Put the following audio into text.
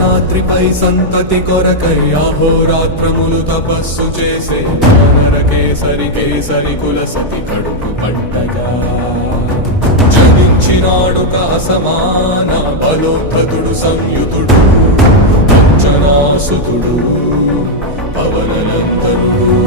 అంజనాద్రిపై సంతతి కొరకై అహోరాత్రములు తపస్సు చేసే వానర కేసరి కేసరి కుల సతి కడుపు పట్టగా జనించినాడు అసమాన బలోద్ధతుడు సంయుతుడు అంజనాసుతుడు పవననందనుడు.